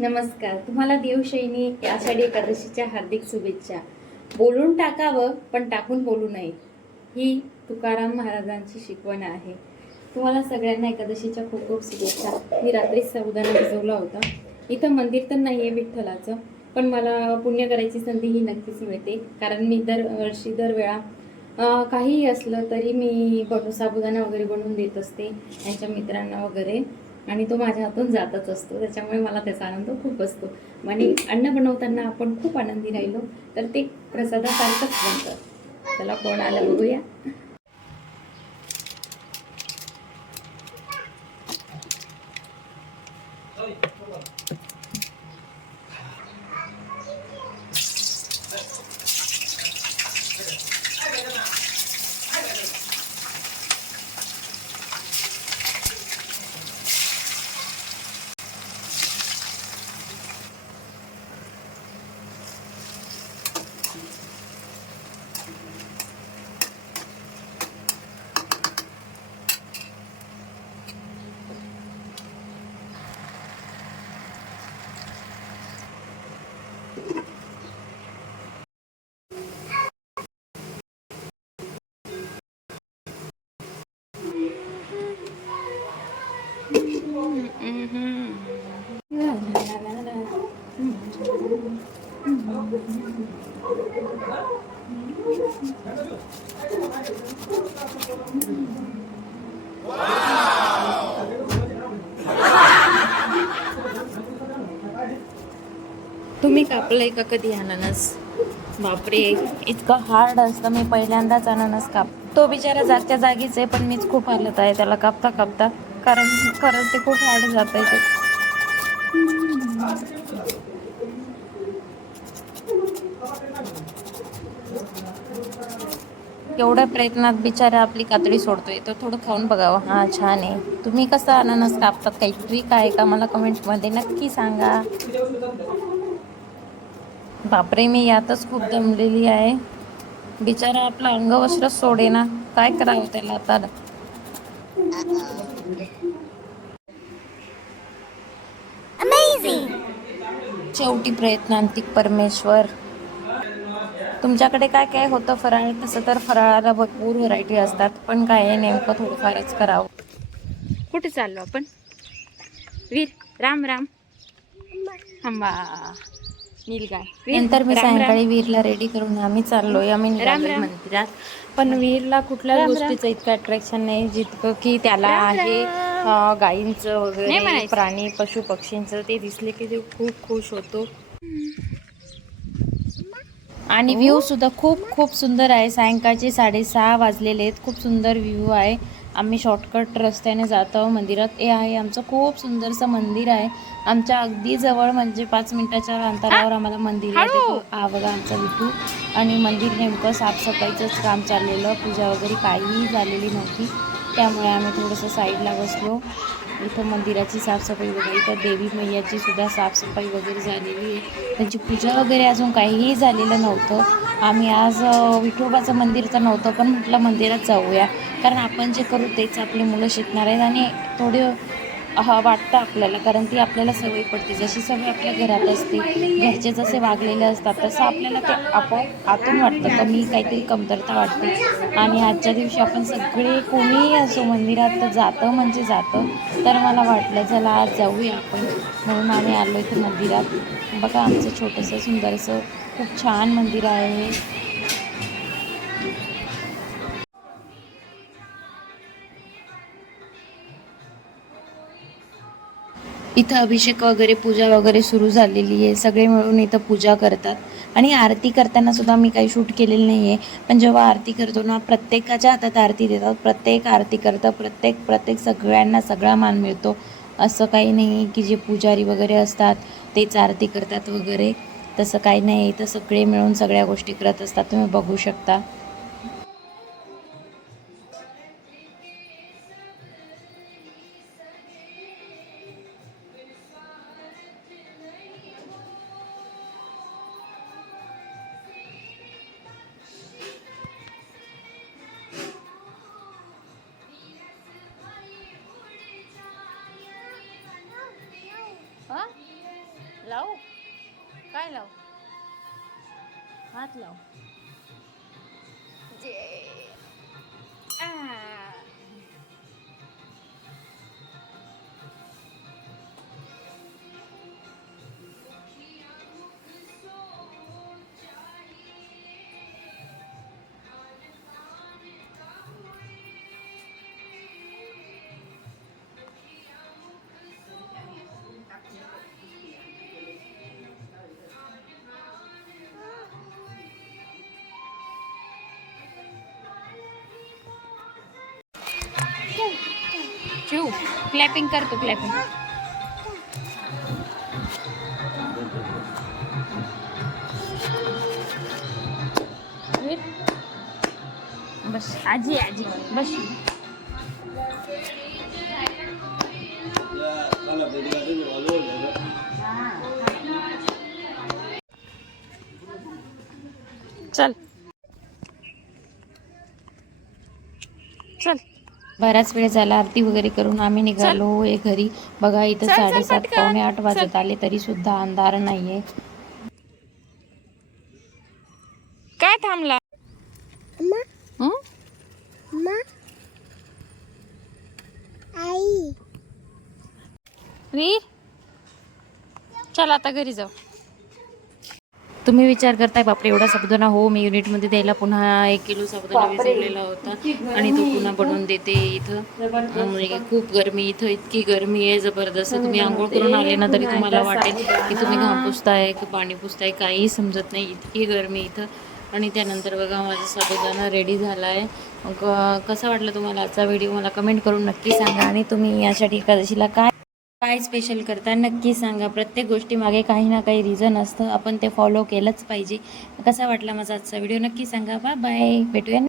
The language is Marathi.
नमस्कार. तुम्हाला देवशयनी या आषाढी एकादशीच्या हार्दिक शुभेच्छा. बोलून टाकावं पण टाकून बोलू नये, ही तुकाराम महाराजांची शिकवण आहे. तुम्हाला सगळ्यांना एकादशीच्या खूप खूप शुभेच्छा. मी रात्री साबुदाणा भिजवला होता. इथं मंदिर तर नाही आहे विठ्ठलाचं, पण मला पुण्य करायची संधी ही नक्कीच मिळते. कारण मी दरवर्षी दरवेळा काहीही असलं तरी मी साबुदाणा वगैरे बनवून देत असते यांच्या मित्रांना वगैरे, आणि तो माझ्या हातून जातच असतो. त्याच्यामुळे मला त्याचा आनंद खूप असतो. आणि अन्न बनवताना आपण खूप आनंदी राहिलो तर ते प्रसादासारखंच बनतं. त्याला कोण आलं बघूया. तुम्ही कापलंय का कधी अननस? बापरे, इतकं हार्ड असतं. मी पहिल्यांदाच अननस तो बिचारा जागच्या जागीच आहे, पण मीच खूप हालत आहे त्याला कापता कापता, कारण खरंच ते खूप हार्ड जात आहे ते. एवढ्या प्रयत्नात बिचारा आपली कातडी सोडतोय. तो थोडं खाऊन बघावं. हा, छान आहे. तुम्ही कसं अननस कापतात? काही ट्रिक आहे का? मला कमेंटमध्ये नक्की सांगा. बापरे, मी यातच खूप दमलेली आहे. बिचारा आपला अंगवस्त्र सोडे ना, काय करावं त्याला आता. शेवटी प्रयत्नांतिक परमेश्वर. तुमच्याकडे काय काय होतं फराळ? तसं तर फराळाला भरपूर व्हरायटी असतात, पण काय आहे, नेमकं थोडंफारच करावं. कुठे चाललो आपण? वीर, राम राम. थांबा, नीलगाय. नंतर मी सायंकाळी वीरला रेडी करून आम्ही चाललोय. आम्ही निघालोय मंदिरात. पण वीरला कुठल्याच गोष्टीचं इतकं अट्रॅक्शन नाही जितकं की त्याला आहे गायींचं वगैरे, प्राणी पशु पक्षींचं. ते दिसले की ते खूप खुश होतो. आणि व्ह्यू सुद्धा खूप खूप सुंदर आहे. सायंकाळचे 6:30 वाजलेले आहेत. खूप सुंदर व्ह्यू आहे. आम्ही शॉर्टकट रस्त्याने जात आहोत मंदिरात. हे आहे आमचं खूप सुंदरसं मंदिर आहे. आमच्या अगदी जवळ, म्हणजे 5 मिनिटाच्या अंतरावर आम्हाला मंदिर आहे. हा बघा आमचा विठू. आणि मंदिर नेमकं साफसफाईचंच काम चाललेलं, पूजा वगैरे काहीही झालेली नव्हती. त्यामुळे आम्ही थोडंसं साईडला बसलो. इथं मंदिराची साफसफाई वगैरे, तर देवी मैयाची सुद्धा साफसफाई वगैरे झालेली आहे. त्यांची पूजा वगैरे अजून काहीही झालेलं नव्हतं. आम्ही आज विठोबाचं मंदिर तर नव्हतं, पण म्हटलं मंदिरात जाऊया, कारण आपण जे करू तेच आपली मुलं शिकणार आहेत. आणि थोडे वाटतं आपल्याला, कारण ती आपल्याला सवय पडते. जशी सवय आपल्या घरात असते, घरचे जसे वागलेले असतात, तसं आपल्याला ते आपोआप आतून वाटतं, कमी काहीतरी कमतरता वाटते. आणि आजच्या दिवशी आपण सगळे कोणीही असो मंदिरात जातं म्हणजे जातं. तर मला वाटलं चला आज जाऊया आपण, म्हणून आम्ही आलो इथे मंदिरात. बघा आमचं छोटंसं सुंदरसं खूप छान मंदिर आहे. इथं अभिषेक वगैरे, पूजा वगैरे सुरू झालेली आहे. सगळे मिळून इथं पूजा करतात. आणि आरती करताना सुद्धा मी काही शूट केलेलं नाही आहे, पण जेव्हा आरती करतो ना, प्रत्येकाच्या हातात आरती देतात. प्रत्येक आरती करतं, प्रत्येक सगळ्यांना सगळा मान मिळतो. असं काही नाही की जे पुजारी वगैरे असतात तेच आरती करतात वगैरे, तसं काही नाही. इथं सगळे मिळून सगळ्या गोष्टी करत असतात. तुम्ही बघू शकता. हात लाव. शिव क्लॅपिंग करतो क्लॅपिंग. बस आजी आजी बस. चल चल. बराच वेळ झाला आरती वगैरे करून आम्ही निघालो आहे घरी. बघा इथं 7:30 पावणे 8 वाजत आले तरी सुद्धा अंधार नाहीये. काय थांबला आई. चल आता घरी जाऊ. तुम्ही विचार करताय बापरे एवढा साबुदाणा. हो मी युनिटमध्ये द्यायला पुन्हा 1 किलो साबुदाणा विसरलेला होता आणि तो पुन्हा बनवून देते इथं. खूप गरमी इथं, इतकी गरमी आहे जबरदस्त. तुम्ही आंघोळ करून आले ना तरी तुम्हाला वाटेल की तुम्ही घाम पुसताय की पाणी पुसताय, काही समजत नाही, इतकी गरमी इथं. आणि त्यानंतर बघा माझा साबुदाणा रेडी झाला आहे. मग कसा वाटला तुम्हाला आजचा व्हिडिओ मला कमेंट करून नक्की सांगा. आणि तुम्ही यासाठी एकादशीला काय स्पेशल करता नक्की सांगा. प्रत्येक गोष्टी मागे काही ना काही रिझन असतं, आपण ते फॉलो केलंच पाहिजे. कसा वाटला माझा आजचा व्हिडिओ नक्की सांगा. बाय बाय, भेटूया.